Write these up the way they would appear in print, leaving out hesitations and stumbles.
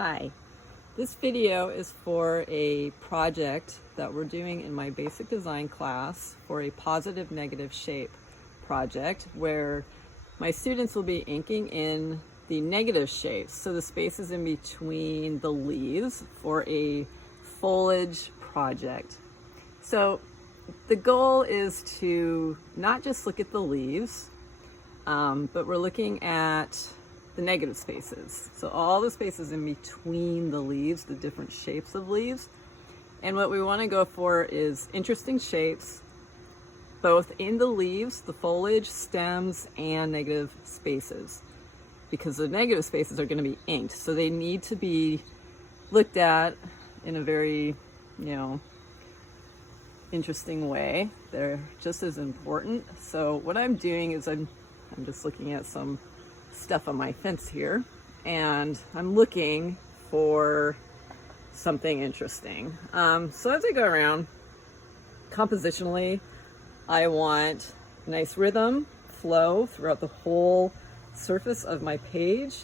Hi, this video is for a project that we're doing in my basic design class for a positive negative shape project where my students will be inking in the negative shapes, so the spaces in between the leaves for a foliage project. So the goal is to not just look at the leaves, but we're looking at the negative spaces. So all the spaces in between the leaves, the different shapes of leaves. And what we want to go for is interesting shapes, both in the leaves, the foliage, stems, and negative spaces. Because the negative spaces are going to be inked. So they need to be looked at in a very, interesting way. They're just as important. So what I'm doing is I'm just looking at some stuff on my fence here, and I'm looking for something interesting. So as I go around, compositionally, I want nice rhythm, flow throughout the whole surface of my page.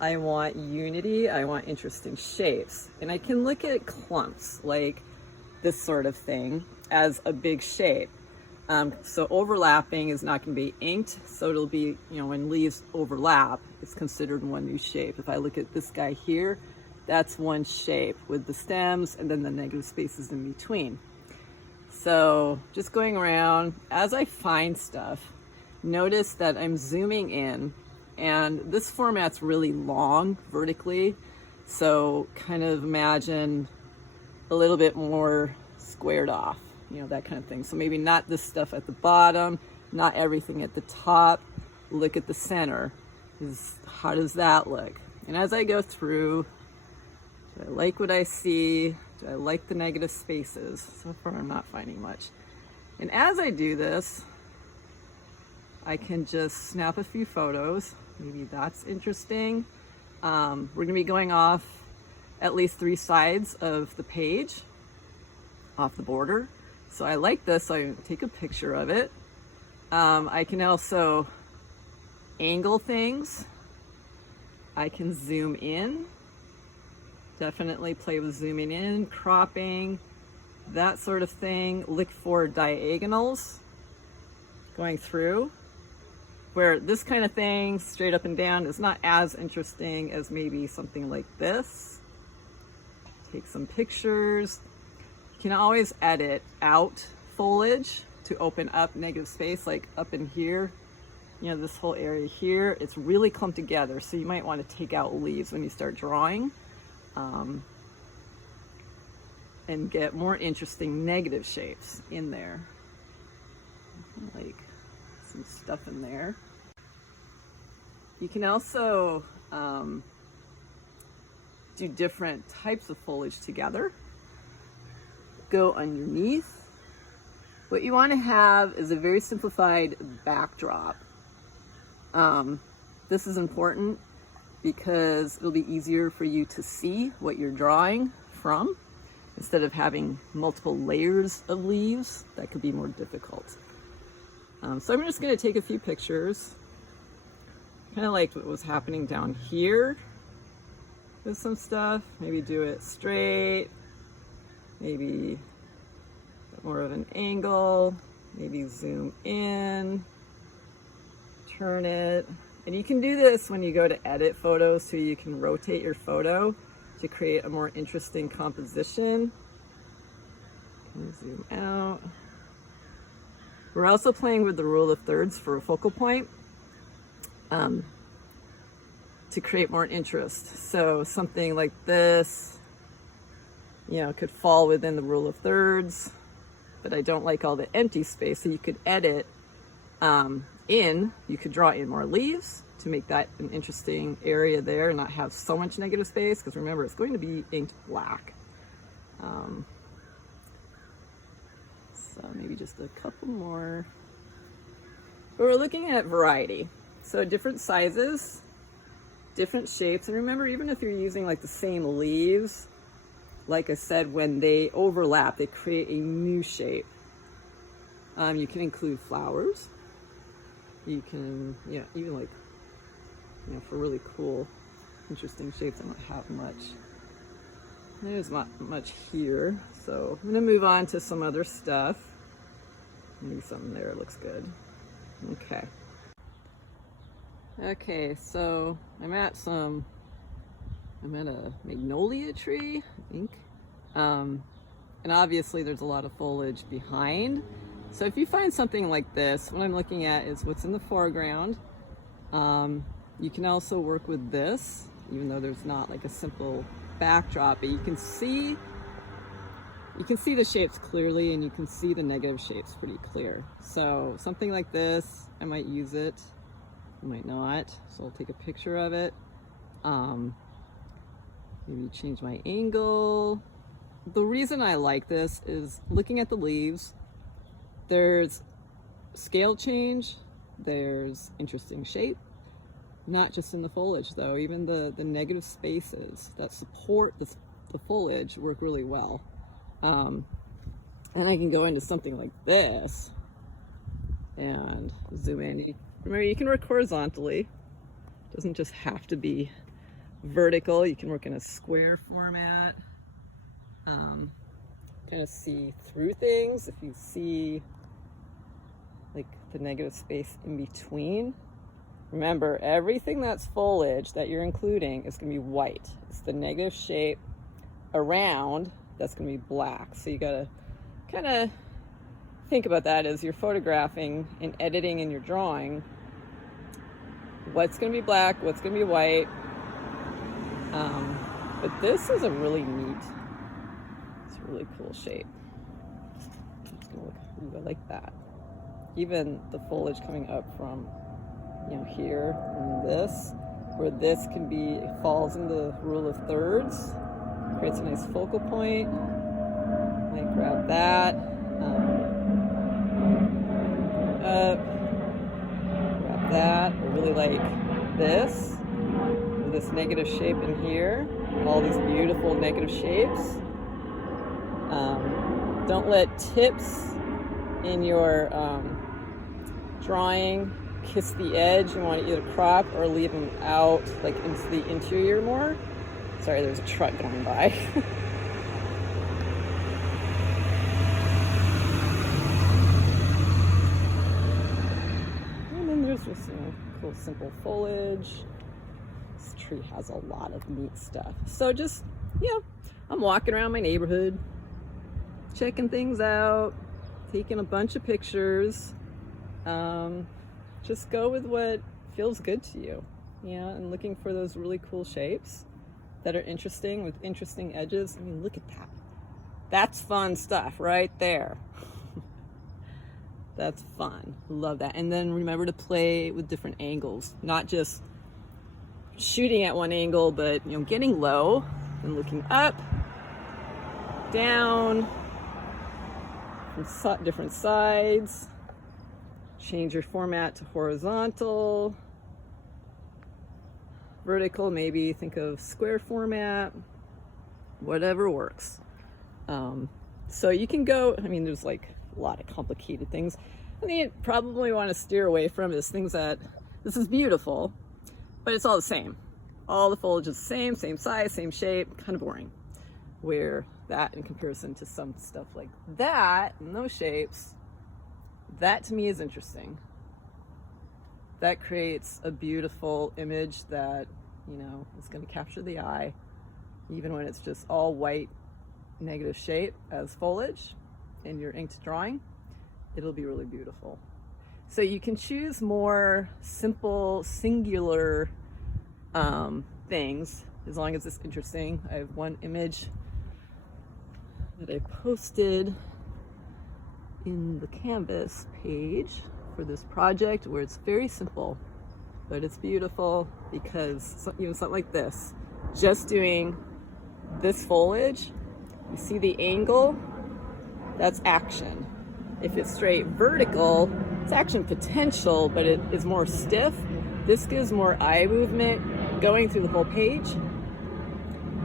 I want unity, I want interesting shapes. And I can look at clumps like this sort of thing as a big shape. So overlapping is not going to be inked, so it'll be, when leaves overlap, it's considered one new shape. If I look at this guy here, that's one shape with the stems and then the negative spaces in between. So just going around, as I find stuff, notice that I'm zooming in, and this format's really long vertically, so kind of imagine a little bit more squared off. That kind of thing. So maybe not this stuff at the bottom, not everything at the top. Look at the center. How does that look? And as I go through, do I like what I see? Do I like the negative spaces? So far I'm not finding much. And as I do this, I can just snap a few photos. Maybe that's interesting. We're going to be going off at least 3 sides of the page, off the border. So I like this, so I take a picture of it. I can also angle things. I can zoom in. Definitely play with zooming in, cropping, that sort of thing. Look for diagonals going through, where this kind of thing, straight up and down, is not as interesting as maybe something like this. Take some pictures. You can always edit out foliage to open up negative space, like up in here, this whole area here, it's really clumped together. So you might want to take out leaves when you start drawing, and get more interesting negative shapes in there. Like some stuff in there. You can also do different types of foliage together. Go underneath. What you want to have is a very simplified backdrop. This is important because it'll be easier for you to see what you're drawing from instead of having multiple layers of leaves. That could be more difficult. So I'm just going to take a few pictures. Kind of like what was happening down here with some stuff. Maybe do it straight. Maybe more of an angle, maybe zoom in, turn it. And you can do this when you go to edit photos, so you can rotate your photo to create a more interesting composition. Zoom out. We're also playing with the rule of thirds for a focal point to create more interest. So something like this, could fall within the rule of thirds, but I don't like all the empty space. So you could edit you could draw in more leaves to make that an interesting area there and not have so much negative space, because remember, it's going to be inked black. So maybe just a couple more. But we're looking at variety. So different sizes, different shapes. And remember, even if you're using like the same leaves, like I said, when they overlap, they create a new shape. You can include flowers. You can, even like, for really cool interesting shapes. I don't have much. There's not much here, so I'm gonna move on to some other stuff. Maybe something there looks good. Okay. Okay, so I'm at a magnolia tree, I think. And obviously there's a lot of foliage behind. So if you find something like this, what I'm looking at is what's in the foreground. You can also work with this, even though there's not like a simple backdrop, but you can see the shapes clearly, and you can see the negative shapes pretty clear. So something like this, I might use it, I might not. So I'll take a picture of it. Maybe change my angle. The reason I like this is looking at the leaves, there's scale change, there's interesting shape, not just in the foliage though, even the negative spaces that support the foliage work really well. And I can go into something like this and zoom in. Remember, you can work horizontally. It doesn't just have to be vertical. You can work in a square format. Kind of see through things. If you see like the negative space in between, remember everything that's foliage that you're including is going to be white. It's the negative shape around that's going to be black. So you got to kind of think about that as you're photographing and editing in your drawing. What's going to be black, what's going to be white. But this is a really neat, it's a really cool shape. I'm just gonna look, ooh, I like that. Even the foliage coming up from, you know, here and this, where this can be, it falls in the rule of thirds, creates a nice focal point. I might grab that. Grab that. I really like this. This negative shape in here, all these beautiful negative shapes. Don't let tips in your drawing kiss the edge. You want to either crop or leave them out, like into the interior more. Sorry, there's a truck going by. And then there's just, you know, cool simple foliage. This tree has a lot of neat stuff. So just, you know, I'm walking around my neighborhood, checking things out, taking a bunch of pictures. Just go with what feels good to you, and looking for those really cool shapes that are interesting with interesting edges. I mean, look at that. That's fun stuff right there. That's fun. Love that. And then remember to play with different angles, not just shooting at one angle, but getting low and looking up, down, from different sides. Change your format to horizontal, vertical, maybe think of square format, whatever works. So you can go, I mean, there's like a lot of complicated things. I think you probably want to steer away from is things that, this is beautiful, but it's all the same. All the foliage is the same size, same shape, kind of boring. Where that in comparison to some stuff like that, and those shapes, that to me is interesting. That creates a beautiful image that, is going to capture the eye, even when it's just all white, negative shape as foliage in your inked drawing. It'll be really beautiful. So you can choose more simple, singular things as long as it's interesting. I have one image that I posted in the Canvas page for this project where it's very simple, but it's beautiful because something like this, just doing this foliage, you see the angle, that's action. If it's straight vertical, it's action potential, but it is more stiff. This gives more eye movement going through the whole page,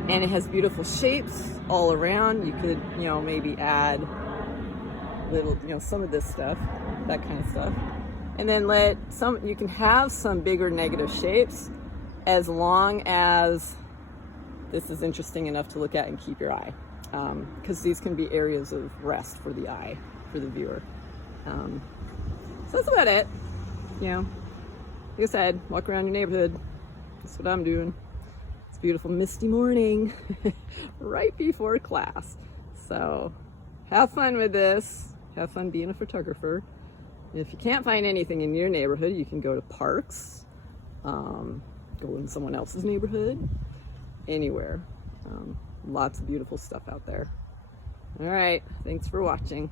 and it has beautiful shapes all around. You could, maybe add little, some of this stuff, that kind of stuff. And then you can have some bigger negative shapes, as long as this is interesting enough to look at and keep your eye, because these can be areas of rest for the eye, for the viewer. So that's about it. You know, like I said, walk around your neighborhood. That's what I'm doing. It's a beautiful misty morning right before class. So have fun with this. Have fun being a photographer. If you can't find anything in your neighborhood, you can go to parks, go in someone else's neighborhood, anywhere. Lots of beautiful stuff out there. All right, thanks for watching.